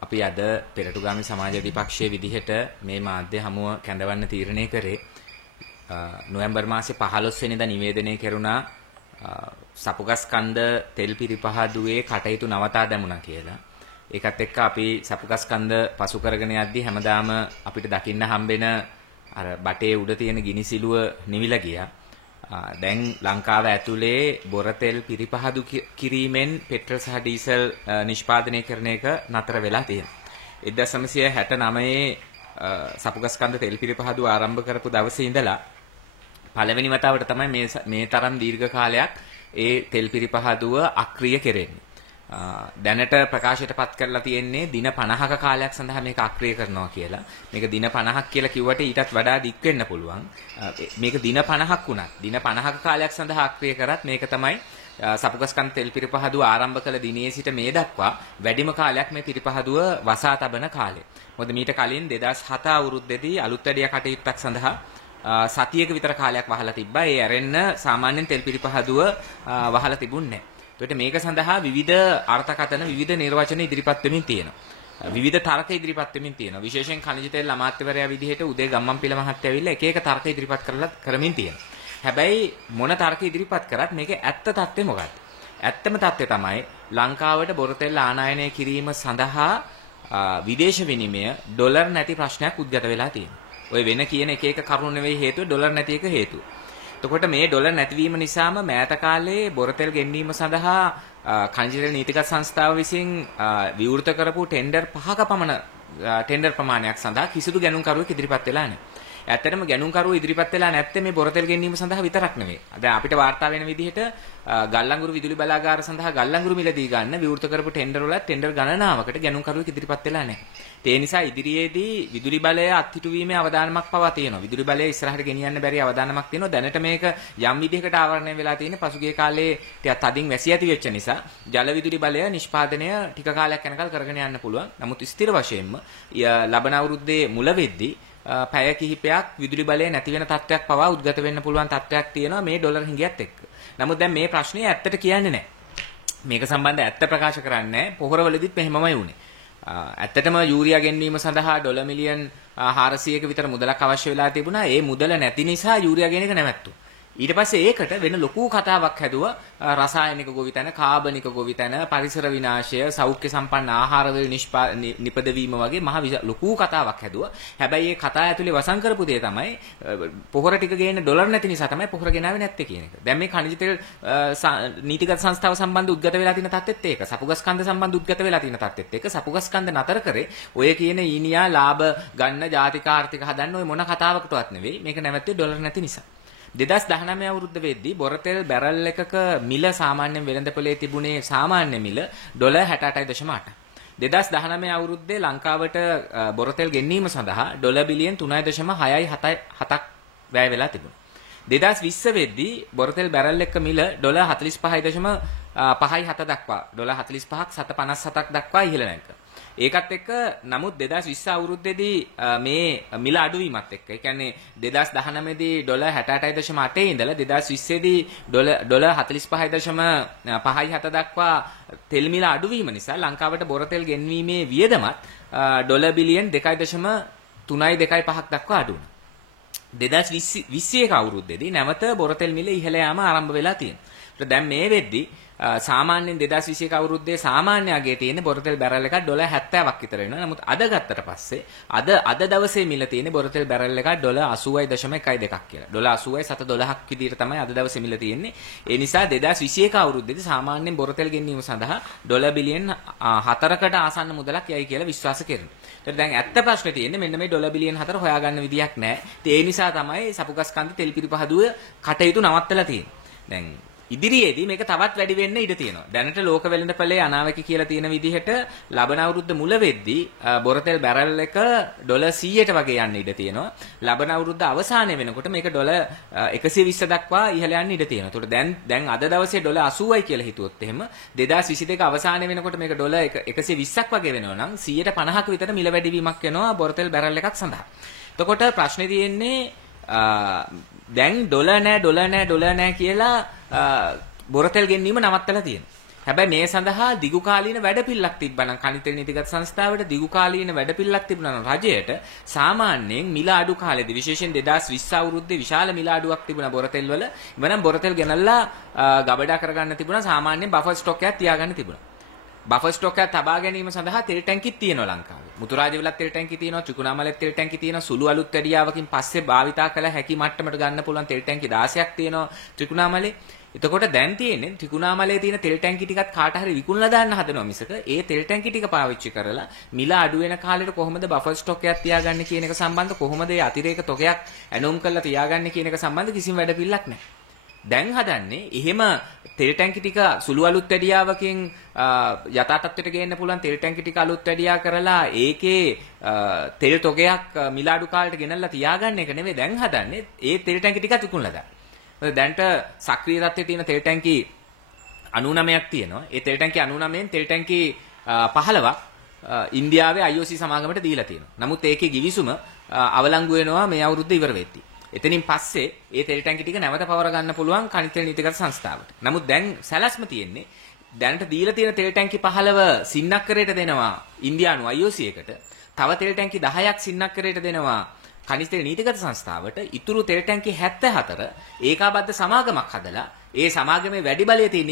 අපි අද පෙරටුගාමී සමාජ විපක්ෂයේ විදිහට මේ මාධ්‍ය හමුව කැඳවන්න තීරණය කරේ නොවැම්බර් මාසේ 15 වෙනිදා නිවේදනය කෙරුණා සපුගස්කන්ද තෙල් පිරිපහදුවේ කටයුතු නවතා දැමුණා කියලා. ඒකත් එක්ක අපි සපුගස්කන්ද පසු කරගෙන යද්දී හැමදාම අපිට දකින්න හම්බෙන අර බටේ උඩ තියෙන ගිනිසිලුව නිවිලා ගියා. දැන් ලංකාව ඇතුලේ බොරතෙල් පිරිපහදු කිරීමෙන් පෙට්‍රල් සහ ඩීසල් නිෂ්පාදනය කරන එක නතර වෙලා තියෙනවා. 1969 සපුගස්කන්ද තෙල් පිරිපහදු ආරම්භ කරපු දවසේ ඉඳලා පළවෙනි වතාවට තමයි මේ තරම් දීර්ඝ කාලයක් ඒ තෙල් පිරිපහදුව අක්‍රිය කෙරෙන්නේ. දැනට ප්‍රකාශයට පත් කරලා තියෙන්නේ දින 50ක කාලයක් සඳහා මේක අක්‍රිය කරනවා කියලා. මේක දින 50ක් කියලා කිව්වට ඊටත් වඩා දික් වෙන්න පුළුවන්. මේක දින 50ක් වුණත් දින 50ක කාලයක් සඳහා අක්‍රිය කරත් මේක තමයි සපුගස්කන්ද තෙල් පිරිපහදුව ආරම්භ කළ දිනේ සිට මේ දක්වා වැඩිම කාලයක් මේ පිරිපහදුව වසා තබන කාලය. මොකද මීට කලින් 2007 අවුරුද්දේදී අලුත් වැඩිය කටයුත්තක් සඳහා සතියක විතර කාලයක් වහලා තිබ්බා. ඒ ඇරෙන්න සාමාන්‍යයෙන් තෙල් පිරිපහදුව වහලා තිබුණේ නැහැ. ඒකට මේක සඳහා විවිධ අර්ථකථන විවිධ නිර්වචන ඉදිරිපත් වෙමින් තියෙනවා. විවිධ තර්ක ඉදිරිපත් වෙමින් තියෙනවා. විශේෂයෙන් khනිජ තෙල් අමාත්‍යවරයා විදිහට උදේ ගම්මන්පිල මහත්තයා ඇවිල්ලා එක එක තර්ක ඉදිරිපත් කරමින් තියෙනවා. හැබැයි මොන තර්ක ඉදිරිපත් කරත් මේකේ ඇත්ත තත්ත්වය මොකක්ද? ඇත්තම තත්ත්වය තමයි ලංකාවට බොරතෙල් ආනයනය කිරීම සඳහා විදේශ විනිමය ඩොලර් නැති ප්‍රශ්නයක් උද්ගත වෙලා තියෙනවා. ඔය වෙන කියන එක එක කරුණු නෙවෙයි හේතුව ඩොලර් නැති එක හේතුව. එතකොට මේ ඩොලර් නැතිවීම නිසාම මෑත කාලේ බොරතෙල් ගෙන්වීම සඳහා khනිජ තෙල් නීතිගත සංස්ථාව විසින් විවෘත කරපු ටෙන්ඩර් 5ක පමණ ටෙන්ඩර් ප්‍රමාණයක් සඳහා කිසිදු ගැනුම්කරුවෙක් ඉදිරිපත් වෙලා නැහැ. ඇත්තටම ගැනුම්කරුවෝ ඉදිරිපත් වෙලා නැත්තේ මේ බොරතෙල් ගෙන්වීම සඳහා විතරක් නෙවෙයි. දැන් අපිට වාර්තා වෙන විදිහට ගල්ලංගුරු විදුලි බලාගාර සඳහා ගල්ලංගුරු මිලදී ගන්න විවෘත කරපු ටෙන්ඩර් වල ටෙන්ඩර් ගණනාවකට ගැනුම්කරුවෙක් ඉදිරිපත් වෙලා නැහැ. ඒ නිසා ඉදිරියේදී විදුලි බලය අත්හිටුවීමේ අවදානමක් පවා තියෙනවා. විදුලි බලය ඉස්සරහට ගෙනියන්න බැරි අවදානමක් තියෙනවා. දැනට මේක යම් විදිහකට ආවරණය වෙලා තියෙන පසුගිය කාලේ ටිකක් තදින් වැසි ඇති වෙච්ච නිසා ජල විදුලි බලය නිෂ්පාදනය ටික කාලයක් යනකල් කරගෙන යන්න පුළුවන්. නමුත් ස්ථිර වශයෙන්ම ලබන අවුරුද්දේ මුල වෙද්දී පැය කිහිපයක් විදුලි බලය නැති වෙන තත්ත්වයක් පවා උද්ගත වෙන්න පුළුවන් තත්ත්වයක් තියෙනවා මේ ඩොලර් හිඟයත් එක්ක. නමුත් දැන් මේ ප්‍රශ්නේ ඇත්තට කියන්නේ නැහැ. මේක සම්බන්ධව ඇත්ත ප්‍රකාශ කරන්නේ නැහැ. පොහොරවලදීත් මෙහෙමමයි වුනේ. ඇත්තටම යූරියා ගෙන්වීම සඳහා ඩොලර් මිලියන් 400ක විතර මුදලක් අවශ්‍ය වෙලා තිබුණා. ඒ මුදල නැති නිසා යූරියා ගෙන එක නැවැත්තුවා. ඊට පස්සේ ඒකට වෙන ලොකු කතාවක් හැදුවා රසායනික ගොවිතැන, කාබනික ගොවිතැන, පරිසර විනාශය, සෞඛ්‍ය සම්පන්න ආහාර වල නිපදවීම වගේ මහ ලොකු කතාවක් හැදුවා. හැබැයි මේ කතා ඇතුලේ වසන් කරපු දේ තමයි පොහොර ටික ගේන්න ඩොලර් නැති නිසා තමයි පොහොර ගෙනාවේ නැත්තේ කියන එක. දැන් මේ khනිජ තෙල් නීතිගත සංස්ථාව සම්බන්ධ උද්ගත වෙලා තියෙන තත්ත්වෙත් ඒක. සපුගස්කන්ධ සම්බන්ධ උද්ගත වෙලා තියෙන තත්ත්වෙත් ඒක. සපුගස්කන්ධ නතර කරේ ඔය කියන ඊනියා ලාභ ගන්න ජාතික ආර්ථික හදන්න ඔය මොන කතාවකටවත් නෙවෙයි. මේක නැවැත්තුවේ ඩොලර් නැති නිසා. 2019 අවුරුද්ද වෙද්දී බොරතෙල් බැරල් එකක මිල සාමාන්‍යයෙන් වෙළඳපොලේ තිබුණේ සාමාන්‍ය මිල ඩොලර් 68.8. 2019 අවුරුද්දේ ලංකාවට බොරතෙල් ගෙන්වීම සඳහා ඩොලර් බිලියන් 3.677ක් වැය වෙලා තිබුණා. 2020 වෙද්දී බොරතෙල් බැරල් එක මිල ඩොලර් 45.57 දක්වා ඩොලර් 45ක් 757ක් දක්වා ඉහළ නැග්ගා. ඒකත් එක්ක නමුත් 2020 අවුරුද්දේදී මේ මිල අඩුවීමත් එක්ක ඒ කියන්නේ 2019 දී ඩොලර් 68.8 ඉඳලා 2020 දී ඩොලර් 45.57 දක්වා තෙල් මිල අඩුවීම නිසා ලංකාවට බොරතෙල් ගෙන්වීමේ වියදමත් ඩොලර් බිලියන් 2.325ක් දක්වා අඩු වුණා. 2021 අවුරුද්දේදී නැවත බොරතෙල් මිල ඉහළ යාම ආරම්භ වෙලා තියෙනවා. දැන් මේ වෙද්දී සාමාන්‍යයෙන් 2021 අවුරුද්දේ සාමාන්‍ය අගයේ තියෙන බොරතෙල් බැරල් එකක් ඩොලර් 70ක් විතර වෙනවා. නමුත් අද ගත්තට පස්සේ අද දවසේ මිල තියෙන බොරතෙල් බැරල් එකක් ඩොලර් 80.12ක් කියලා. ඩොලර් 80.712ක් විදිහට තමයි අද දවසේ මිල තියෙන්නේ. ඒ නිසා 2021 අවුරුද්දේදී සාමාන්‍යයෙන් බොරතෙල් ගෙන්වීම සඳහා ඩොලර් බිලියන් 4කට ආසන්න මුදලක් යයි කියලා විශ්වාස කරනවා. ඒත් දැන් ඇත්ත ප්‍රශ්නේ තියෙන්නේ මෙන්න මේ ඩොලර් බිලියන් 4 හොයාගන්න විදියක් නැහැ. ඒ නිසා තමයි සපුගස්කන්ධ තෙල් පිරිපහදුව කටයුතු නවත්තලා තියෙන්නේ. දැන් ඉදිරියේදී මේක තවත් වැඩි වෙන්න ඉඩ තියෙනවා. දැනට ලෝක වෙළඳපොලේ අනාවැකි කියලා තියෙන විදිහට ලබන අවුරුද්ද මුල වෙද්දී බොරතෙල් බැරල් එක ඩොලර් 100ට වගේ යන්න ඉඩ තියෙනවා. ලබන අවුරුද්ද අවසානයේ වෙනකොට මේක ඩොලර් 120 දක්වා ඉහළ යන්න ඉඩ තියෙනවා. ඒකට දැන් අද දවසේ ඩොලර් 80යි කියලා හිතුවොත් එහෙම 2022 අවසානයේ වෙනකොට මේක ඩොලර් 120ක් වගේ වෙනවා නම් 150ක විතර මිල වැඩිවීමක් වෙනවා බොරතෙල් බැරල් එකක් සඳහා. එතකොට ප්‍රශ්නේ තියෙන්නේ දැන් ඩොලර් නෑ කියලා බොරතෙල් ගෙන්වීම නවත්තලා තියෙනවා. හැබැයි මේ සඳහා දිගු කාලීන වැඩපිළිවෙලක් තිබ්බනම් කනිත තෙල් නීතිගත සංස්ථාවට දිගු කාලීන වැඩපිළිවෙලක් තිබුණා නම් රජයට සාමාන්‍යයෙන් මිල අඩු කාලෙදී විශේෂයෙන් 2020 අවුරුද්දේ විශාල මිල අඩුවක් තිබුණා බොරතෙල් වල. ඉවනම් බොරතෙල් ගෙනල්ලා ගබඩා කරගන්න තිබුණා. සාමාන්‍යයෙන් බෆර් ස්ටොක් එකක් තියාගන්න තිබුණා. බෆර් ස්ටොක් එකක් තබා ගැනීම සඳහා තෙල් ටැංකිත් තියෙනවා ලංකාවේ. මුතුරාජවලත් තෙල් ටැංකි තියෙනවා, ත්‍රිකුණාමලෙත් තෙල් ටැංකි තියෙනවා. සුළු අලුත් වැඩියාවකින් පස්සේ භාවිතා කළ හැකි මට්ටමට ගන්න පුළුවන් තෙල් ටැංකි 16ක් තියෙනවා ත්‍රිකුණාමලේ. එතකොට දැන් තියෙන්නේ ත්‍රිකුණාමලයේ තියෙන තෙල් ටැංකි ටිකත් කාට හරි විකුණලා දාන්න හදනවා මිසක ඒ තෙල් ටැංකි ටික පාවිච්චි කරලා මිල අඩු වෙන කාලෙට කොහොමද බෆර් ස්ටොක් එකක් තියාගන්නේ කියන එක සම්බන්ධ කොහොමද ඒ අතිරේක තොගයක් ඇනෝම් කරලා තියාගන්නේ කියන එක සම්බන්ධ කිසිම වැඩපිළිවෙලක් නැහැ. දැන් හදන්නේ එහෙම තෙල් ටැංකි ටික සුළු අලුත් වැඩියාවකින් යථා තත්ත්වයට ගේන්න පුළුවන් තෙල් ටැංකි ටික අලුත් වැඩියා කරලා ඒකේ තෙල් තොගයක් මිල අඩු කාලෙට ගෙනල්ලා තියාගන්න එක නෙමෙයි දැන් හදන්නේ ඒ තෙල් ටැංකි ටිකත් විකුණලා දාන්න. දැන්ට සක්‍රීය තත්ත්වයේ තියෙන තෙල් ටැංකි 99ක් තියෙනවා. ඒ තෙල් ටැංකි 99න් තෙල් ටැංකි 15ක් ඉන්දියාවේ IOC සමාගමට දීලා තියෙනවා. නමුත් ඒකේ ගිවිසුම අවලංගු වෙනවා මේ අවුරුද්ද ඉවර වෙද්දී. එතනින් පස්සේ ඒ තෙල් ටැංකි ටික නැවත පවර ගන්න පුළුවන් කනිත තෙල් නීතිගත සංස්ථාවට. නමුත් දැන් සැලැස්ම තියෙන්නේ දැනට දීලා තියෙන තෙල් ටැංකි 15 සින්නක්කරයට දෙනවා ඉන්දියානු IOC එකට. තව තෙල් ටැංකි 10ක් සින්නක්කරයට දෙනවා කනිත තෙල් නීතිගත සංස්ථාවට. ඉතුරු තෙල් ටැංකි 74 ඒකාබද්ධ සමාගමක් හදලා ඒ සමාගමේ වැඩි බලය තියෙන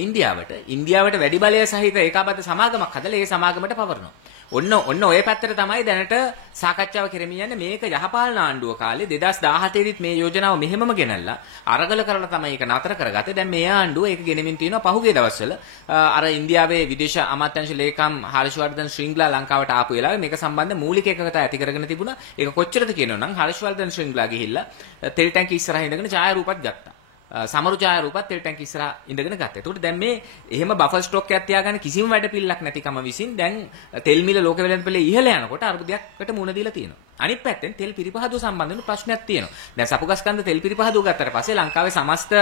ඉන්දියාවට වැඩි බලය සහිත ඒකාබද්ධ සමාගමක් හදලා ඒ සමාගමට පවරනවා. ඔන්න ඔය පැත්තට තමයි දැනට සාකච්ඡාව කෙරෙමින් යන්නේ. මේක යහපාලන ආණ්ඩුව කාලේ 2017 දිත් මේ යෝජනාව මෙහෙමම ගෙනල්ලා අරගල කරලා තමයි ඒක නතර කරගත්තේ. දැන් මේ ආණ්ඩුව ඒක ගෙනෙමින් තියෙනවා. පහුගිය දවස්වල අර ඉන්දියාවේ විදේශ අමාත්‍යාංශ ලේකම් හර්ෂවර්ධන් ශ්‍රින්ග්ලා ලංකාවට ආපු වෙලාවේ මේක සම්බන්ධ මූලික එකකතා ඇති කරගෙන තිබුණා. ඒක කොච්චරද කියනවා නම් හර්ෂවර්ධන් ශ්‍රින්ග්ලා ගිහිල්ලා තෙල් ටැංකි ඉස්සරහ ඉඳගෙන ඡායාරූපත් ගත්තා. සමරු ඡායාරූපත් තෙල් ටැංකි ඉස්සරහා ඉඳගෙන ගත්තා. ඒකට දැන් මේ එහෙම බෆර් ස්ටොක් එකක් තියාගන්න කිසිම වැඩපිළිවෙලක් නැතිකම විසින් දැන් තෙල් මිල ලෝක වෙළඳපොලේ ඉහළ යනකොට අර්බුදයකට මුහුණ දීලා තියෙනවා. අනිත් පැත්තෙන් තෙල් පිරිපහදුව සම්බන්ධව ප්‍රශ්නයක් තියෙනවා. දැන් සපුගස්කන්ධ තෙල් පිරිපහදුව ගත්තට පස්සේ ලංකාවේ සමස්ත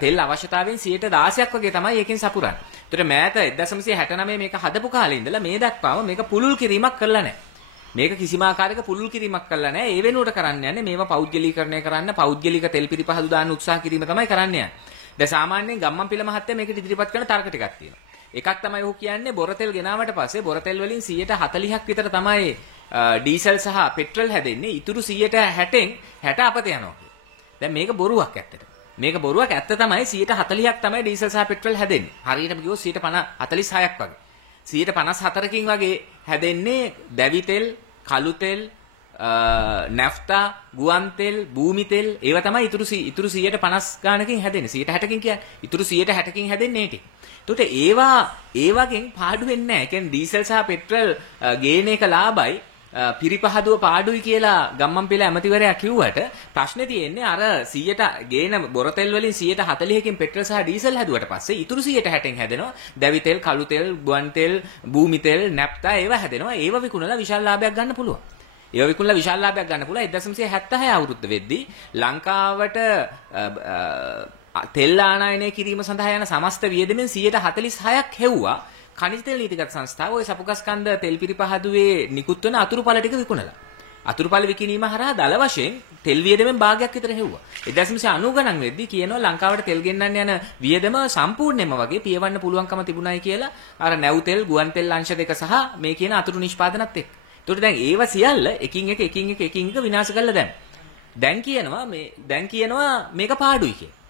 තෙල් අවශ්‍යතාවයෙන් 16% වගේ තමයි ඒකෙන් සපුරන්නේ. ඒතර මෑත 1969 මේක හදපු කාලේ ඉඳලා මේ දක්වාම මේක පුළුල් කිරීමක් කරලා නැහැ. මේක කිසිම ආකාරයක පුළුල් කිරීමක් කළා නැහැ. ඒ වෙනුවට කරන්න යන්නේ මේවා පෞද්ගලීකරණය කරන්න, පෞද්ගලික තෙල් පිරිපහදු දාන්න උත්සාහ කිරීම තමයි කරන්න යන්නේ. දැන් සාමාන්‍යයෙන් ගම්මන්පිල මහත්තයා මේකට ඉදිරිපත් කරන තර්ක ටිකක් තියෙනවා. එකක් තමයි ඔහු කියන්නේ බොරතෙල් ගෙනාවට පස්සේ බොරතෙල් වලින් 40%ක් විතර තමයි ඩීසල් සහ පෙට්‍රල් හැදෙන්නේ. ඉතුරු 60%න් 60 අපත යනවා. දැන් මේක බොරුවක් ඇත්තට. මේක බොරුවක් ඇත්ත තමයි 40%ක් තමයි ඩීසල් සහ පෙට්‍රල් හැදෙන්නේ. හරියටම කිව්වොත් 46ක් වගේ. 54කින් වගේ හැදෙන්නේ දැවි තෙල්, කළු තෙල්, නැෆ්තා, ගුවන් තෙල්, භූමි තෙල් ඒවා තමයි ඉතුරු 150 ගානකින් හැදෙන්නේ. 160කින් කියන්නේ. ඉතුරු 160කින් හැදෙන්නේ ටික. එතකොට ඒ වගේ පාඩු වෙන්නේ නැහැ. ඒ කියන්නේ ඩීසල් සහ පෙට්‍රල් ගේන එක ලාභයි පිරිපහදුව පාඩුයි කියලා ගම්මන්පිල ඇමතිවරයා කිව්වට ප්‍රශ්නේ තියෙන්නේ අර 100ට ගේන බොරතෙල් වලින් 140කින් පෙට්‍රල් සහ ඩීසල් හැදුවට පස්සේ ඉතුරු 160න් හැදෙනවා දැවි තෙල්, කළු තෙල්, ගුවන් තෙල්, භූමි තෙල්, නැප්තා ඒවා හැදෙනවා. ඒවා විකුණලා විශාල ලාභයක් ගන්න පුළුවන්. ඒවා විකුණලා විශාල ලාභයක් ගන්න පුළුවන්. 1976 අවුරුද්ද වෙද්දී ලංකාවට තෙල් ආනයනය කිරීම සඳහා යන සමස්ත වියදමෙන් 46ක් හෙව්වා. කනිජ තෙල් නීතිගත සංස්ථාව ওই සපුගස්කන්ධ තෙල් පිරිපහදුවේ නිකුත් වෙන අතුරුඵල ටික විකුණලා. අතුරුඵල විකිණීම හරහා දල වශයෙන් තෙල් වියදමෙන් භාගයක් විතර හෙව්වා. 1990 ගණන් වෙද්දී කියනවා ලංකාවට තෙල් ගෙන්නන්න යන වියදම සම්පූර්ණයෙන්ම වගේ පියවන්න පුළුවන්කම තිබුණයි කියලා අර නැව් තෙල්, ගුවන් තෙල් අංශ දෙක සහ මේ කියන අතුරු නිෂ්පාදනත් එක්ක. ඒකට දැන් ඒව සියල්ල එකින් එක විනාශ කරලා දැන් කියනවා මේක පාඩුයි කියලා.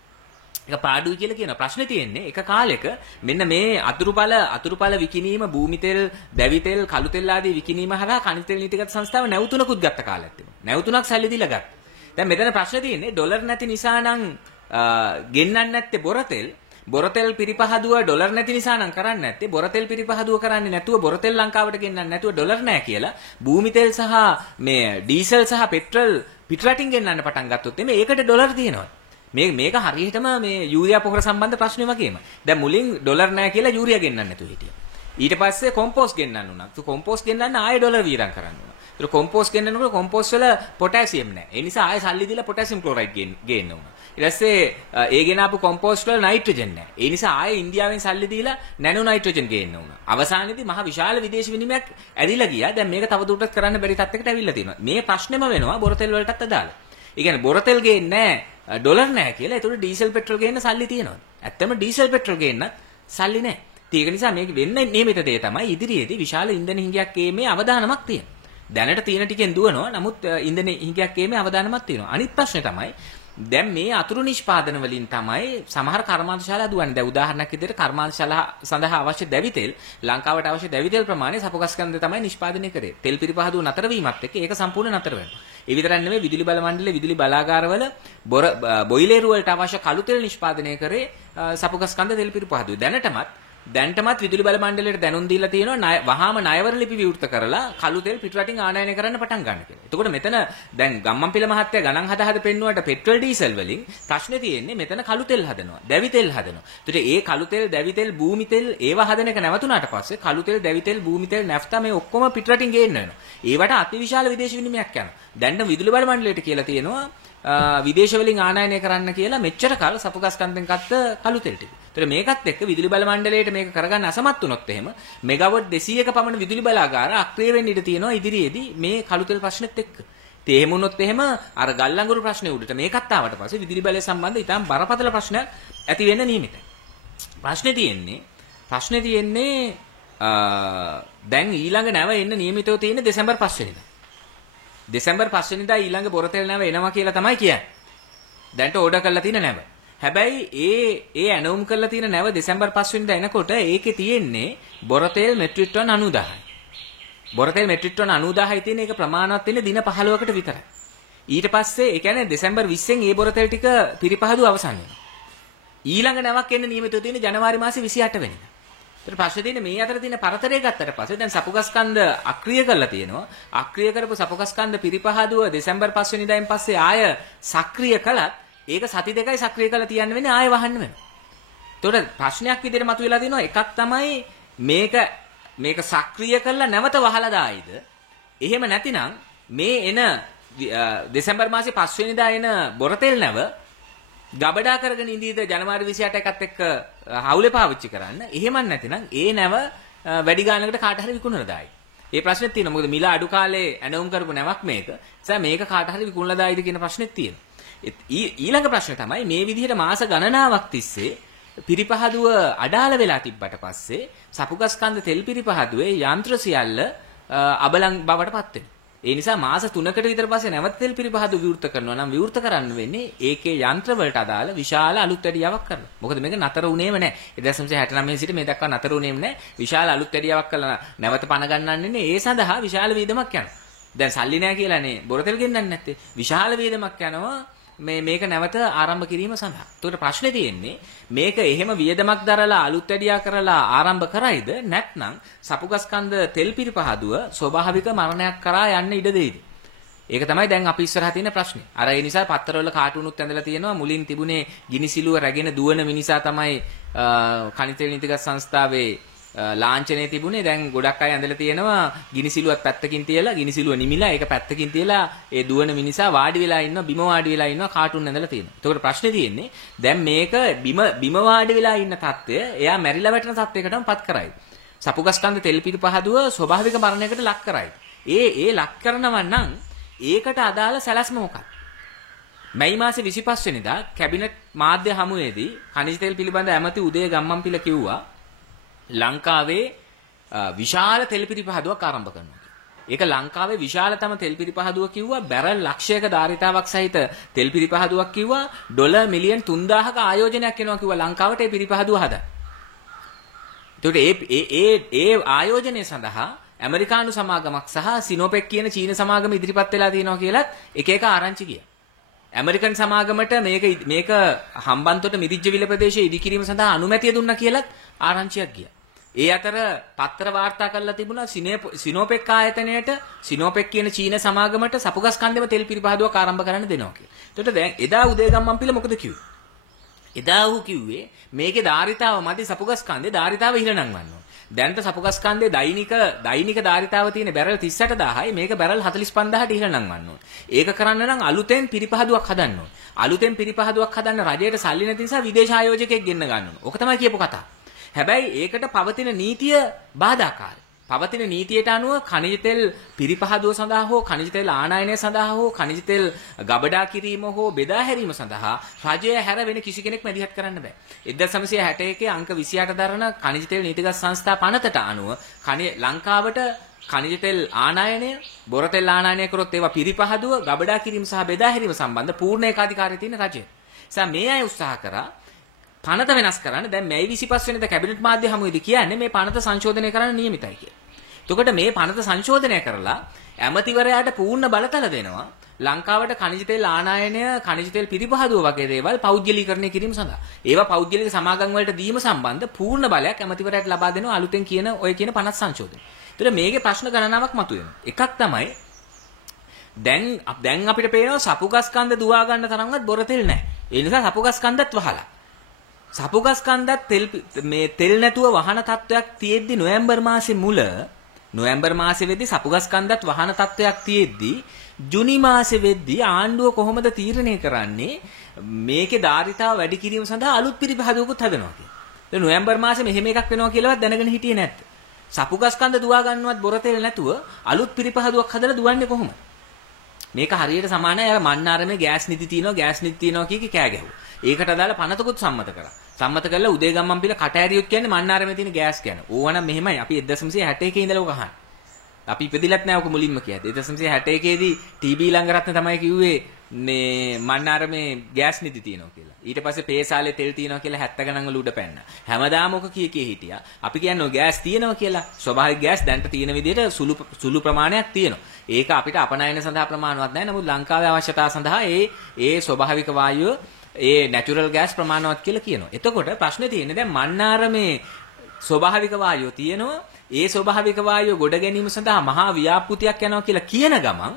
ඒක පාඩුයි කියලා කියන ප්‍රශ්නේ තියෙන්නේ එක කාලෙක මෙන්න මේ අතුරුඵල විකිණීම භූමි තෙල්, දැවි තෙල්, කළු තෙල් ආදී විකිණීම හරහා කනිජ තෙල් නීතිගත සංස්ථාව නැවතුනකුත් ගත්ත කාලයක් තිබුණා. නැවතුනක් සල්ලි දීලා ගත්තා. දැන් මෙතන ප්‍රශ්නේ තියෙන්නේ ඩොලර් නැති නිසා නම් ගෙන්නන්නේ නැත්තේ බොරතෙල් පිරිපහදුව ඩොලර් නැති නිසා නම් කරන්නේ නැත්තේ බොරතෙල් පිරිපහදුව කරන්නේ නැතුව බොරතෙල් ලංකාවට ගෙන්නන්නේ නැතුව ඩොලර් නැහැ කියලා භූමි තෙල් සහ මේ ඩීසල් සහ පෙට්‍රල් පිටරටින් ගෙන්නන්න පටන් ගත්තොත් එමේ ඒකට ඩොලර් තියෙනවා. මේක හරියටම මේ යූරියා පොහොර සම්බන්ධ ප්‍රශ්නේ වගේම. දැන් මුලින් ඩොලර් නැහැ කියලා යූරියා ගෙන්නන්න නැතුව හිටියා. ඊට පස්සේ කොම්පෝස්ට් ගෙන්නන්න උනා. කොම්පෝස්ට් ගෙන්නන්න ආයෙ ඩොලර් වීරම් කරන්න උනා. ඒක කොම්පෝස්ට් ගෙන්නනකොට කොම්පෝස්ට් වල පොටෑසියම් නැහැ. ඒ නිසා ආයෙ සල්ලි දීලා පොටෑසියම් ක්ලෝරයිඩ් ගේන්න උනා. ඊට පස්සේ ඒ ගෙනාපු කොම්පෝස්ට් වල නයිට්‍රජන් නැහැ. ඒ නිසා ආයෙ ඉන්දියාවෙන් සල්ලි දීලා නැනෝ නයිට්‍රජන් ගේන්න උනා. අවසානයේදී මහ විශාල විදේශ විනිමයක් ඇදිලා ගියා. දැන් මේක තවදුරටත් කරන්න බැරි තත්යකට ඇවිල්ලා තියෙනවා. මේ ප්‍රශ්නේම වෙනවා බොරතෙල් වලටත් අදාළ. ඒ කියන්නේ බොරතෙල් ගේන්නේ නැහැ ඩොලර් නැහැ කියලා. ඒතකොට ඩීසල් පෙට්‍රල් ගේන්න සල්ලි තියෙනවා. ඇත්තම ඩීසල් පෙට්‍රල් ගේන්න සල්ලි නැහැ. ඒක නිසා මේක වෙන්නේ නියමිත දේ තමයි ඉදිරියේදී විශාල ඉන්ධන හිඟයක් ඒමේ අවදානමක් තියෙනවා. දැනට තියෙන ටිකෙන් දුවනවා. නමුත් ඉන්ධන හිඟයක් ඒමේ අවදානමක් තියෙනවා. අනිත් ප්‍රශ්නේ තමයි දැන් මේ අතුරු නිෂ්පාදන වලින් තමයි සමහර කර්මාන්තශාලා දුවන්නේ. දැන් උදාහරණයක් විදිහට කර්මාන්තශාලා සඳහා අවශ්‍ය දැවිතෙල් ලංකාවට අවශ්‍ය දැවිතෙල් ප්‍රමාණය සපුගස්කන්ධ තමයි නිෂ්පාදනය කරේ. තෙල් පිරිපහදුව නතර වීමත් එක්ක ඒක සම්පූර්ණ නතර වෙනවා. ඒ විතරක් නෙමෙයි විදුලි බල මණ්ඩලයේ විදුලි බලාගාරවල බොයිලර් වලට අවශ්‍ය කළු තෙල් නිෂ්පාදනය කරේ සපුගස්කන්ධ තෙල් පිරිපහදුව. දැනටමත් විදුලි බල මණ්ඩලයට දැනුම් දීලා තියෙනවා වහාම ණයවර ලිපි විවෘත කරලා කළු තෙල් පිටරටින් ආනයනය කරන්න පටන් ගන්න කියලා. එතකොට මෙතන දැන් ගම්මන්පිල මහත්තයා ගණන් හද පෙන්නුවට පෙට්‍රල් ඩීසල් වලින් ප්‍රශ්නේ තියෙන්නේ මෙතන කළු තෙල් හදනවා. දැවි තෙල් හදනවා. එතකොට ඒ කළු තෙල්, දැවි තෙල්, භූමි තෙල් ඒවා හදන එක නැවතුණාට පස්සේ කළු තෙල්, දැවි තෙල්, භූමි තෙල්, නැෆ්තා මේ ඔක්කොම පිටරටින් ගේන්න වෙනවා. ඒවට අතිවිශාල විදේශ විනිමයක් යනවා. දැන් විදුලි බල මණ්ඩලයට කියලා තියෙනවා විදේශ වලින් ආනයනය කරන්න කියලා මෙච්චර කාල සපුගස්කන්ධෙන් ගත්ත කළු තෙල් ටික. ඒතර මේකත් එක්ක විදුලි බල මණ්ඩලයට මේක කරගන්න අසමත් වුණොත් එහෙම මෙගාවොට් 200ක පමණ විදුලි බලාගාර අක්‍රිය වෙන්න ඉඩ තියෙනවා ඉදිරියේදී මේ කළු තෙල් ප්‍රශ්නෙත් එක්ක. ඉතින් එහෙම වුණොත් එහෙම අර ගල්ලංගුරු ප්‍රශ්නේ උඩට මේකත් ආවට පස්සේ විදුලි බලය සම්බන්ධ ඊටම බරපතල ප්‍රශ්නයක් ඇති වෙන්න නියමිතයි. ප්‍රශ්නේ තියෙන්නේ දැන් ඊළඟ නැව එන්න නියමිතව තියෙන්නේ දෙසැම්බර් 5 වෙනිදා. දෙසැම්බර් 5 වෙනිදා ඊළඟ බොරතෙල් නැව එනවා කියලා තමයි කියන්නේ. දැන්ට ඕඩර් කරලා තියෙන නැව. හැබැයි ඒ ඇනවුම් කරලා තියෙන නැව දෙසැම්බර් 5 වෙනිදා එනකොට ඒකේ තියෙන්නේ බොරතෙල් මෙට්‍රික් ටන් 90000යි. බොරතෙල් මෙට්‍රික් ටන් 90000යි තියෙන එක ප්‍රමාණවත් වෙන්නේ දින 15කට විතරයි. ඊට පස්සේ ඒ කියන්නේ දෙසැම්බර් 20න් ඒ බොරතෙල් ටික පිරිපහදුව අවසන් වෙනවා. ඊළඟ නැවක් එන්න නියමිතව තියෙන්නේ ජනවාරි මාසේ 28 වෙනිදා. ඒතර ප්‍රශ්නේ තියෙන්නේ මේ අතර තියෙන පරතරය ගත්තට පස්සේ දැන් සපුගස්කන්ධ අක්‍රිය කරලා තියෙනවා. අක්‍රිය කරපු සපුගස්කන්ධ පිරිපහදුව දෙසැම්බර් 5 වෙනිදායින් පස්සේ ආය සක්‍රිය කළත් ඒක සති දෙකයි සක්‍රිය කරලා තියන්න වෙන්නේ ආය වහන්න වෙනවා. ඒතකොට ප්‍රශ්නයක් විදිහට මතුවලා තියෙනවා. එකක් තමයි මේක සක්‍රිය කරලා නැවත වහලා දායිද? එහෙම නැතිනම් මේ එන දෙසැම්බර් මාසේ 5 වෙනිදා එන බොරතෙල් නැව ගබඩා කරගෙන ඉඳීද ජනවාරි 28 එකත් එක්ක හවුලේ පාවිච්චි කරන්න. එහෙම නැතිනම් ඒ නැව වැඩි ගානකට කාට හරි විකුණලා දායි. ඒ ප්‍රශ්නෙත් තියෙනවා. මොකද මිල අඩු කාලේ ඇනවුම් කරපු නැවක් මේක. මේක කාට හරි විකුණලා දායිද කියන ප්‍රශ්නෙත් තියෙනවා. ඊළඟ ප්‍රශ්නේ තමයි මේ විදිහට මාස ගණනාවක් තිස්සේ පිරිපහදුව අඩාල වෙලා තිබ්බට පස්සේ සපුගස්කන්ධ තෙල් පිරිපහදුවේ යන්ත්‍ර සියල්ල අබලන් බවට පත් වෙනවා. ඒ නිසා මාස 3කට විතර පස්සේ නැවත තෙල් පිරිපහදුව විවෘත කරනවා නම් විවෘත කරන්න වෙන්නේ ඒකේ යන්ත්‍ර වලට අදාළ විශාල අලුත් වැඩියාවක් කරලා. මොකද මේක නතර වුණේම නැහැ. 1969 සිට මේ දක්වා නතර වුණේම නැහැ. විශාල අලුත් වැඩියාවක් කරලා නැවත පණ ගන්නන්නේ ඒ සඳහා විශාල වේදමක් යනවා. දැන් සල්ලි නැහැ කියලානේ බොරතෙල් ගෙන්නන්නේ නැත්තේ. විශාල වේදමක් යනවා මේක නැවත ආරම්භ කිරීම සඳහා. ඒකට ප්‍රශ්නේ තියෙන්නේ මේක එහෙම වියදමක් දරලා අලුත් වැඩියා කරලා ආරම්භ කරයිද නැත්නම් සපුගස්කන්ධ තෙල් පිරිපහදුව ස්වභාවික මරණයක් කරා යන්න ඉඩ දෙයිද? ඒක තමයි දැන් අපි ඉස්සරහා තියෙන ප්‍රශ්නේ. අර ඒ නිසා පත්තරවල කාටුනුත් ඇඳලා තියෙනවා මුලින් තිබුණේ ගිනිසිලුව රැගෙන දුවන මිනිසා තමයි කනිතෙල් නීතිගත සංස්ථාවේ ලාංඡනයේ තිබුණේ. දැන් ගොඩක් අය ඇඳලා තියෙනවා ගිනිසිලුවත් පැත්තකින් තියලා ගිනිසිලුව නිමිලා ඒක පැත්තකින් තියලා ඒ දුවන මිනිසා වාඩි වෙලා ඉන්නවා බිම වාඩි වෙලා ඉන්නවා කාටුන් ඇඳලා තියෙනවා. එතකොට ප්‍රශ්නේ තියෙන්නේ දැන් මේක බිම වාඩි වෙලා ඉන්න තත්ත්වය එයා මැරිලා වැටෙන තත්ත්වයකටම පත් කරයි. සපුගස්කන්ධ තෙල් පිරිපහදුව ස්වභාවික මරණයකට ලක් කරයි. ඒ ලක් කරනවා නම් ඒකට අදාළ සැලැස්ම මොකක්ද? මැයි මාසේ 25 වෙනිදා කැබිනට් මාධ්‍ය හමුවේදී khනිජ තෙල් පිළිබඳ ඇමති උදේ ගම්මන්පිල කිව්වා ලංකාවේ විශාල තෙල් පිරිපහදුවක් ආරම්භ කරනවා. ඒක ලංකාවේ විශාලතම තෙල් පිරිපහදුව කිව්වා බැරල් ලක්ෂයක ධාරිතාවක් සහිත තෙල් පිරිපහදුවක් කිව්වා ඩොලර් මිලියන් 3000ක ආයෝජනයක් එනවා කිව්වා ලංකාවට ඒ පිරිපහදුව හදන්න. ඒකට ඒ ආයෝජනය සඳහා ඇමරිකානු සමාගමක් සහ සිනෝපෙක් කියන චීන සමාගම ඉදිරිපත් වෙලා තියෙනවා කියලත් එක එක ආරංචි ගියා. ඇමරිකන් සමාගමට මේක හම්බන්තොට මිරිජ්ජවිල ප්‍රදේශයේ ඉදිකිරීම සඳහා අනුමැතිය දුන්නා කියලත් ආරංචියක් ගියා. ඒ අතර පත්‍ර වාර්තා කරලා තිබුණා සිනෝපෙක් ආයතනයට සිනෝපෙක් කියන චීන සමාගමට සපුගස්කන්ධෙම තෙල් පිරිපහදුවක් ආරම්භ කරන්න දෙනවා කියලා. එතකොට දැන් එදා උදේගම්මන්පිල මොකද කිව්වේ? එදා ඌ කිව්වේ මේකේ ධාරිතාව මැදි සපුගස්කන්ධේ ධාරිතාව ඉහළ නංවන්න ඕන. දැන්ට සපුගස්කන්ධේ දෛනික ධාරිතාව තියෙන බැරල් 38000යි මේක බැරල් 45000ට ඉහළ නංවන්න ඕන. ඒක කරන්න නම් අලුතෙන් පිරිපහදුවක් හදන්න ඕන. අලුතෙන් පිරිපහදුවක් හදන්න රජයට සල්ලි නැති නිසා විදේශ ආයෝජකයෙක් ගෙන්න ගන්න ඕන. ඕක තමයි කියපු කතාව. හැබැයි ඒකට පවතින නීතිය බාධාකාරයි. පවතින නීතියට අනුව ඛනිජ තෙල් පිරිපහදුව සඳහා හෝ ඛනිජ තෙල් ආනයනය සඳහා හෝ ඛනිජ තෙල් ගබඩා කිරීම හෝ බෙදා හැරීම සඳහා රජය හැර වෙන කිසි කෙනෙක් මැදිහත් කරන්න බෑ. 1961 අංක 28 දරන ඛනිජ තෙල් නීතිගත සංස්ථා පනතට අනුව ලංකාවට ඛනිජ තෙල් ආනයනය, බොර තෙල් ආනයනය කරොත් ඒවා පිරිපහදුව ගබඩා කිරීම සහ බෙදා හැරීම සම්බන්ධ පූර්ණ ඒකාධිකාරය තියෙන රජය. මේ අය උත්සාහ කරා පනත වෙනස් කරන්න. දැන් මේ 25 වෙනිදා කැබිනට් මාධ්‍ය හමුවේදී කියන්නේ මේ පනත සංශෝධනය කරන්න නියමිතයි කියලා. එතකොට මේ පනත සංශෝධනය කරලා ඇමතිවරයාට පූර්ණ බලතල දෙනවා ලංකාවට ඛනිජ තෙල් ආනයනය, ඛනිජ තෙල් පිරිපහදුව වගේ දේවල් පෞද්ගලීකරණය කිරීම සඳහා. ඒවා පෞද්ගලික සමාගම් වලට දීම සම්බන්ධ පූර්ණ බලයක් ඇමතිවරයාට ලබා දෙනවා අලුතෙන් කියන ඔය කියන පනත සංශෝධනය. එතකොට මේකේ ප්‍රශ්න ගණනාවක් මතුවෙනවා. එකක් තමයි දැන් අපිට පේනවා සපුගස් කන්ද දුවා ගන්න තරම්වත් බොර තෙල් නැහැ. ඒ නිසා සපුගස් කන්දත් වහලා. සපුගස් කන්දත් තෙල් නැතුව වහන තත්වයක් තියෙද්දි නොවැම්බර් මාසේ වෙද්දි සපුගස් කන්දත් වහන තත්වයක් තියෙද්දි ජුනි මාසේ වෙද්දි ආණ්ඩුව කොහොමද තීරණය කරන්නේ මේකේ ධාරිතාව වැඩි කිරීම සඳහා අලුත් පිරිපහදුවකුත් හදනවා කියලා. ඒ නොවැම්බර් මාසේ මෙහෙම එකක් වෙනවා කියලාවත් දැනගෙන හිටියේ නැත්te. සපුගස් කන්ද දුවා ගන්නවත් බොර තෙල් නැතුව අලුත් පිරිපහදුවක් හදලා දුවන්නේ කොහොමද? මේක හරියට සමානයි අර මන්නාරමේ ගෑස් නිදි තියෙනවා කී කෑ ගැහුවා. ඒකට අදාළ පනතකුත් සම්මත කරා. සම්මත කරලා උදේගම්මන් පිළ කට ඇරියොත් කියන්නේ මන්නාරමේ තියෙන ගෑස් කියන්නේ. ඕවනම් මෙහෙමයි. අපි 1961 ඉඳලා ඔක අහන්නේ. අපි ඉපදිලත් නැහැ ඔක මුලින්ම කියද්දි. 1961 දී ටීබී ළඟරත්න තමයි කිව්වේ මේ මන්නාරමේ ගෑස් නිදි තියෙනවා කියලා. ඊට පස්සේ පේසාලේ තෙල් තියෙනවා කියලා 70 ගණන් වල උඩ පැන්නා. හැමදාම ඔක කී හිටියා. අපි කියන්නේ ඔය ගෑස් තියෙනවා කියලා. ස්වභාවික ගෑස් දැන්ට තියෙන විදිහට සුළු ප්‍රමාණයක් තියෙනවා. ඒක අපිට අපනයන සඳහා ප්‍රමාණවත් නැහැ. නමුත් ලංකාවේ අවශ්‍යතාව සඳහා ඒ ස්වභාවික වායුව නැචරල් ගෑස් ප්‍රමාණවත් කියලා කියනවා. එතකොට ප්‍රශ්නේ තියෙන්නේ දැන් මන්නාරමේ ස්වභාවික වායුව තියෙනවා. ඒ ස්වභාවික වායුව ගොඩ ගැනීම සඳහා මහා ව්‍යාපෘතියක් යනවා කියලා කියන ගමන්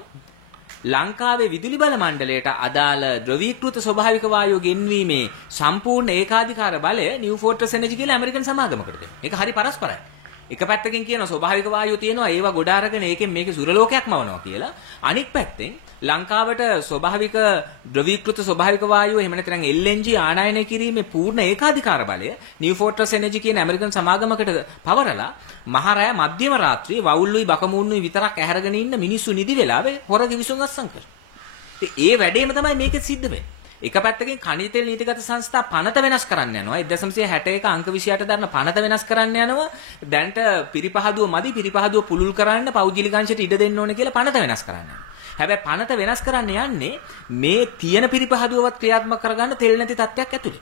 ලංකාවේ විදුලි බල මණ්ඩලයට අදාළ ද්‍රවීකృత ස්වභාවික වායුව ගෙන්වීමේ සම්පූර්ණ ඒකාධිකාර බලය නිව් ෆෝර්ට්‍රස් එනර්ජි කියලා ඇමරිකන් සමාගමකට දෙනවා. ඒක හරි පරස්පරයි. එක පැත්තකින් කියනවා ස්වභාවික වායුව තියෙනවා ඒවා ගොඩ අරගෙන ඒකෙන් මේකේ සුරලෝකයක් මවනවා කියලා. අනික් පැත්තෙන් ලංකාවට ස්වභාවික ද්‍රවීකృత ස්වභාවික වායුව එහෙම නැත්නම් LNG ආනයනය කිරීමේ පූර්ණ ඒකාධිකාර බලය නිව් ෆෝර්ට්‍රස් එනර්ජි කියන ඇමරිකන් සමාගමකට පවරලා මහරය මධ්‍යම රාත්‍රියේ වවුල්ලුයි බකමූන්නුයි විතරක් ඇහැරගෙන ඉන්න මිනිස්සු නිදි වෙලාවේ හොර කිවිසුම් අස්සම් කරනවා. ඒ වැඩේම තමයි මේකෙත් සිද්ධ වෙන්නේ. එක පැත්තකින් ඛනිජ තෙල් නීතිගත සංස්ථා පනත වෙනස් කරන්න යනවා 1961 අංක 28 දරන පනත වෙනස් කරන්න යනවා දැන්ට පිරිපහදුව මදි පිරිපහදුව පුලුල් කරන්න පෞද්ගලික අංශයට ඉඩ දෙන්න ඕනේ කියලා පනත වෙනස් කරන්න යනවා. හැබැයි පනත වෙනස් කරන්න යන්නේ මේ තියෙන පිරිපහදුවවත් ක්‍රියාත්මක කරගන්න තෙල් නැති තත්ත්වයක් ඇතුලේ.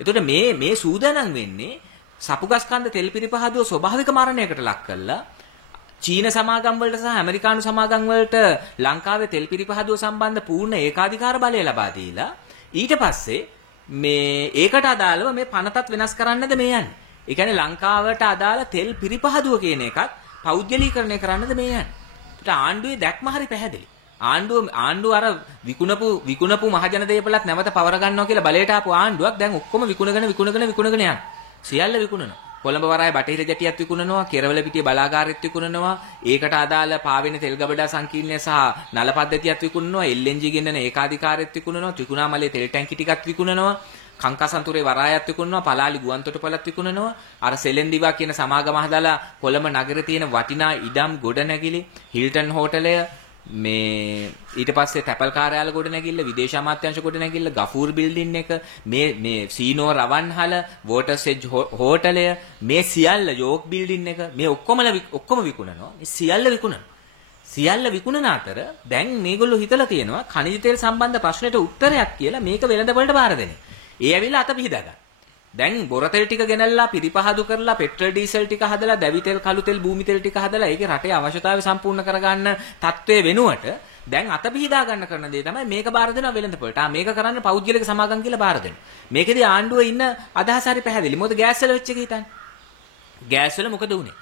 එතකොට මේ සූදානම් වෙන්නේ සපුගස් කන්ද තෙල් පිරිපහදුව ස්වභාවික මරණයකට ලක් කළා චීන සමාගම් වලට සහ ඇමරිකානු සමාගම් වලට ලංකාවේ තෙල් පිරිපහදුව සම්බන්ධ පූර්ණ ඒකාධිකාර බලය ලබා දීලා ඊට පස්සේ මේ ඒකට අදාළව මේ පනතත් වෙනස් කරන්නද මේ යන්නේ. ඒ කියන්නේ ලංකාවට අදාළ තෙල් පිරිපහදුව කියන එකත් පෞද්ගලීකරණය කරන්නද මේ යන්නේ. ඒකට ආණ්ඩුවේ දැක්ම හරි පැහැදිලි. ආණ්ඩුව අර විකුණපු මහජන දේපලත් නැවත පවර ගන්නවා කියලා බලයට ආපු ආණ්ඩුවක් දැන් ඔක්කොම විකුණගෙන යනවා. සියල්ල විකුණනවා. කොළඹ වරාය බටහිර ජැටියත් විකුණනවා, කෙරවල පිටිය බලාගාරෙත් විකුණනවා, ඒකට අදාළ පාවෙන තෙල් ගබඩා සංකීර්ණය සහ නල පද්ධතියත් විකුණනවා, LNG ගෙන්නන ඒකාධිකාරයත් විකුණනවා, ත්‍රිකුණාමලයේ තෙල් ටැංකි ටිකත් විකුණනවා, කංකාසන්තුරේ වරායත් විකුණනවා, පලාලි ගුවන්තොටුපළත් විකුණනවා, අර සෙලෙන්ඩිවා කියන සමාගම හදලා කොළඹ නගරේ තියෙන වටිනා ඉඩම් ගොඩනැගිලි, හිල්ටන් හෝටලය මේ ඊට පස්සේ තැපල් කාර්යාල ගොඩනැගිල්ල විදේශ අමාත්‍යාංශ ගොඩනැගිල්ල ගෆූර් බිල්ඩින් එක මේ සීනෝ රවන්හල වෝටර්ස් එජ් හෝටලය මේ සියල්ල යෝක් බිල්ඩින් එක මේ ඔක්කොම විකුණනවා. මේ සියල්ල විකුණන අතර දැන් මේගොල්ලෝ හිතලා තියෙනවා ඛනිජ තෙල් සම්බන්ධ ප්‍රශ්නෙට උත්තරයක් කියලා මේක වෙළඳපොළට බාර දෙන්නේ. ඒ ඇවිල්ලා අත පිහදා ගන්න. දැන් බොර තෙල් ටික ගෙනල්ලා පිරිපහදු කරලා පෙට්‍රල් ඩීසල් ටික හදලා දැවි තෙල් කළු තෙල් භූමි තෙල් ටික හදලා ඒකේ රටේ අවශ්‍යතාවය සම්පූර්ණ කරගන්න තත්ත්වයේ වෙනුවට දැන් අත පිහදා ගන්න කරන දේ තමයි මේක බාර දෙනවා වෙළඳපොළට. මේක කරන්න පෞද්ගලික සමාගම් කියලා බාර දෙනවා. මේකෙදී ආණ්ඩුවේ ඉන්න අදහස හරි පැහැදිලි. මොකද ගෑස් වල වෙච්ච එක හිතන්නේ. ගෑස් වල මොකද උනේ?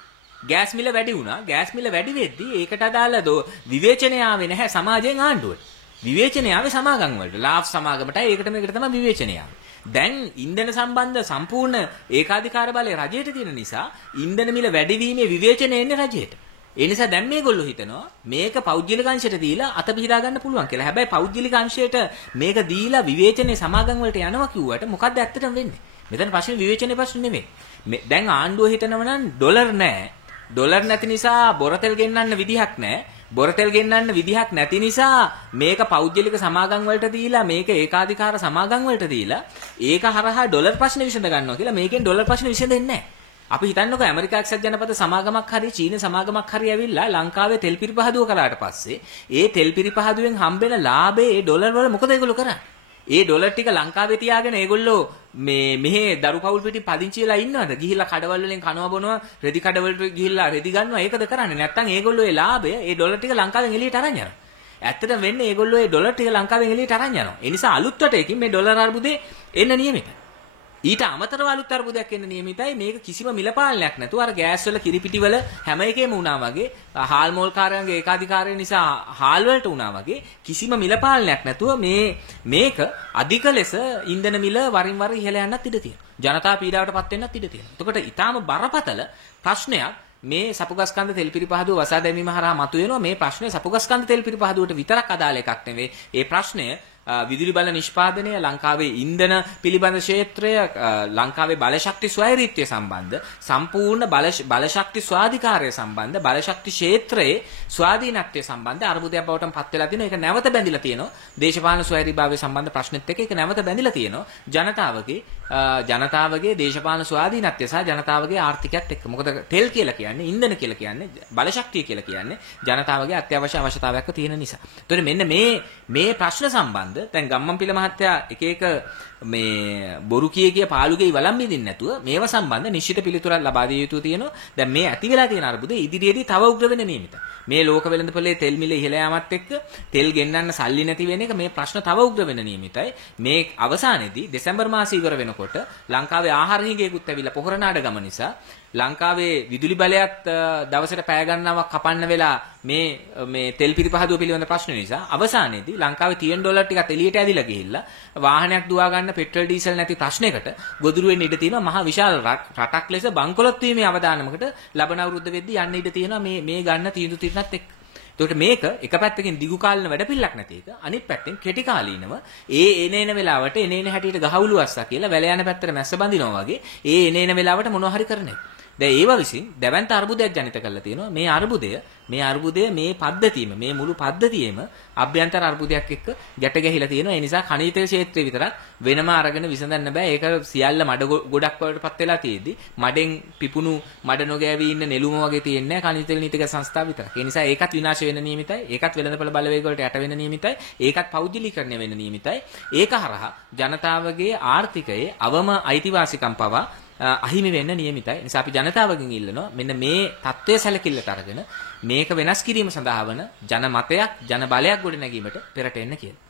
ගෑස් මිල වැඩි වුණා. ගෑස් මිල වැඩි වෙද්දී ඒකට අදාළ විවේචනය ආවේ නැහැ සමාජයෙන් ආණ්ඩුවට. විවේචනය ආවේ සමාගම් වලට. ලාෆ් සමාගමටයි ඒකට මේකට තමයි විවේචනය ආවේ. දැන් ඉන්ධන සම්බන්ධ සම්පූර්ණ ඒකාධිකාර බලය රජයට තියෙන නිසා ඉන්ධන මිල වැඩිවීමේ විවේචනය එන්නේ රජයට. ඒ නිසා දැන් මේගොල්ලෝ හිතනවා මේක පෞද්ගලික අංශයට දීලා අත පිහදා ගන්න පුළුවන් කියලා. හැබැයි පෞද්ගලික අංශයට මේක දීලා විවේචනයේ සමාගම් වලට යනවා කිව්වට මොකද්ද ඇත්තටම වෙන්නේ? මෙතන ප්‍රශ්නේ විවේචනයේ ප්‍රශ්නේ නෙමෙයි. දැන් ආණ්ඩුව හිතනවා නම් ඩොලර් නැහැ. ඩොලර් නැති නිසා බොරතෙල් ගෙන්නන්න විදිහක් නැහැ. බොරතෙල් ගෙන්නන්න විදිහක් නැති නිසා මේක පෞද්ගලික සමාගම් වලට දීලා මේක ඒකාධිකාර සමාගම් වලට දීලා ඒක හරහා ඩොලර් ප්‍රශ්න විසඳ ගන්නවා කියලා මේකෙන් ඩොලර් ප්‍රශ්න විසඳෙන්නේ නැහැ. අපි හිතන්නකෝ ඇමරිකා එක්සත් ජනපද සමාගමක් හරි චීන සමාගමක් හරි ඇවිල්ලා ලංකාවේ තෙල් පිරිපහදුව කළාට පස්සේ ඒ තෙල් පිරිපහදුවෙන් හම්බෙන ලාභේ ඒ ඩොලර් වල මොකද ඒගොල්ලෝ කරන්නේ? ඒ ඩොලර් ටික ලංකාවේ තියාගෙන ඒගොල්ලෝ මෙහෙ දරු පවුල් පිටින් පදිංචි වෙලා ඉන්නවද? ගිහිල්ලා කඩවල වලින් කනවා බොනවා, රෙදි කඩවලට ගිහිල්ලා රෙදි ගන්නවා. ඒකද කරන්නේ? නැත්තම් ඒගොල්ලෝ ඒ ලාභය ඒ ඩොලර් ටික ලංකාවෙන් එළියට අරන් යනවා. ඇත්තටම වෙන්නේ ඒගොල්ලෝ ඒ ඩොලර් ටික ලංකාවෙන් එළියට අරන් යනවා. ඒ නිසා අලුත් වටේකින් මේ ඩොලර් අර්බුදේ එන්න නියමිතයි. ඊට අමතරව අලුත් අර්බුදයක් එන්න නියමිතයි. මේක කිසිම මිල පාලනයක් නැතුව අර ගෑස් වල කිරිපිටි වල හැම එකේම වුණා වගේ හාල් මෝල් කාර්යයන්ගේ ඒකාධිකාරය නිසා හාල් වලට වුණා වගේ කිසිම මිල පාලනයක් නැතුව මේක අධික ලෙස ඉන්ධන මිල වරින් වර ඉහළ යන්නත් ඉඩ තියෙනවා. ජනතා පීඩාවටපත් වෙන්නත් ඉඩ තියෙනවා. එතකොට ඊටාම බරපතල ප්‍රශ්නයක් මේ සපුගස්කන්ධ තෙල් පිරිපහදුව වසා දැමීම හරහා මතුවෙනවා. මේ ප්‍රශ්නේ සපුගස්කන්ධ තෙල් පිරිපහදුවට විතරක් අදාළ එකක් නෙවෙයි. ඒ ප්‍රශ්නය විදුලි බල නිෂ්පාදනය, ලංකාවේ ඉන්ධන පිළිබඳ ක්ෂේත්‍රය, ලංකාවේ බලශක්ති ස්වෛරීත්වය සම්බන්ධ සම්පූර්ණ බලශක්ති ස්වාධිකාරය සම්බන්ධ බලශක්ති ක්ෂේත්‍රයේ ස්වාධීනත්වය සම්බන්ධ අර්බුදයක් බවට පත් වෙලා තියෙනවා. ඒක නැවත බැඳිලා තියෙනවා. දේශපාලන ස්වෛරීභාවය සම්බන්ධ ප්‍රශ්නෙත් එක්ක ඒක නැවත බැඳිලා තියෙනවා. ජනතාවගේ දේශපාලන ස්වාධීනත්වය සහ ජනතාවගේ ආර්ථිකයත් එක්ක. මොකද තෙල් කියලා කියන්නේ, ඉන්ධන කියලා කියන්නේ, බලශක්තිය කියලා කියන්නේ ජනතාවගේ අත්‍යවශ්‍ය අවශ්‍යතාවයක්ව තියෙන නිසා. ඒතකොට මෙන්න මේ ප්‍රශ්න සම්බන්ධ දැන් ගම්මන්පිල මහත්තයා එක මේ බොරු කිය පාළුගේ වළම් බින්දින්න නැතුව මේව සම්බන්ධ නිශ්චිත පිළිතුරක් ලබා දිය යුතු තියෙනවා. දැන් මේ ඇති වෙලා තියෙන අර්බුදේ ඉදිරියේදී තව උග්‍ර වෙන්න නියමිතයි. මේ ලෝක වෙළඳපොලේ තෙල් මිල ඉහළ යාමත් එක්ක තෙල් ගෙන්නන්න සල්ලි නැති වෙන එක මේ ප්‍රශ්න තව උග්‍ර වෙන්න නියමිතයි. මේ අවසානයේදී දෙසැම්බර් මාසය ඉවර වෙනකොට ලංකාවේ ආහාර හිඟයකුත් ඇවිල්ලා පොහොර නාඩ ගම නිසා ලංකාවේ විදුලි බලයත් දවසට පැය ගණනාවක් කපන්න වෙලා මේ තෙල් පිරිපහදුව පිළිබඳ ප්‍රශ්න නිසා අවසානයේදී ලංකාවේ තියෙන ඩොලර් ටිකත් එළියට ඇදිලා ගිහිල්ලා වාහනයක් දුවා ගන්න පෙට්‍රල් ඩීසල් නැති ප්‍රශ්නයකට ගොදුරු වෙන්න ඉඩ තියෙනවා. මහා විශාල රටක් ලෙස බංකොලොත් වීමේ අවදානමකට ලබන අවුරුද්ද වෙද්දී යන්න ඉඩ තියෙනවා මේ ගන්න තීන්දුව తీරනත් එක්ක. එතකොට මේක එක පැත්තකින් දිගු කාලින වැඩපිළිවෙලක් නැති එක, අනිත් පැත්තෙන් කෙටි කාලීනව එනේන වෙලාවට එනේන හැටියට ගහවුළු අස්සා කියලා වැල යන පැත්තට මැස්ස බඳිනවා වගේ එනේන වෙලාවට මොනවා හරි කරන එක. දැන් ඒව විසින් දැවැන්ත අර්බුදයක් ජනිත කරලා තියෙනවා. මේ අර්බුදය මේ පද්ධතියම මේ මුළු පද්ධතියෙම අභ්‍යන්තර අර්බුදයක් එක්ක ගැට ගැහිලා තියෙනවා. ඒ නිසා khනිජ තෙල් ක්ෂේත්‍රය විතරක් වෙනම අරගෙන විසඳන්න බෑ. ඒක සියල්ල මඩ ගොඩක් වලටපත් වෙලා තියෙද්දි මඩෙන් පිපුණු මඩ නොගෑවි ඉන්න නෙළුම වගේ තියෙන්නේ khනිජ තෙල් නීතික සංස්ථාව විතරක්. ඒ නිසා ඒකත් විනාශ වෙන්න නියමිතයි. ඒකත් වෙළඳපොළ බලවේග වලට යට වෙන්න නියමිතයි. ඒකත් පෞද්ගලීකරණය වෙන්න නියමිතයි. ඒක හරහා ජනතාවගේ ආර්ථිකයේ අවම අයිතිවාසිකම් පවා අහිමි වෙන්න නියමිතයි. නිසා අපි ජනතාවගෙන් ඉල්ලනවා මෙන්න මේ தත්ත්වය සැලකිල්ලට අරගෙන මේක වෙනස් කිරීම සඳහා වන ජන මතයක්, ජන බලයක් ගොඩනැගීමට පෙරට එන්න කියලා.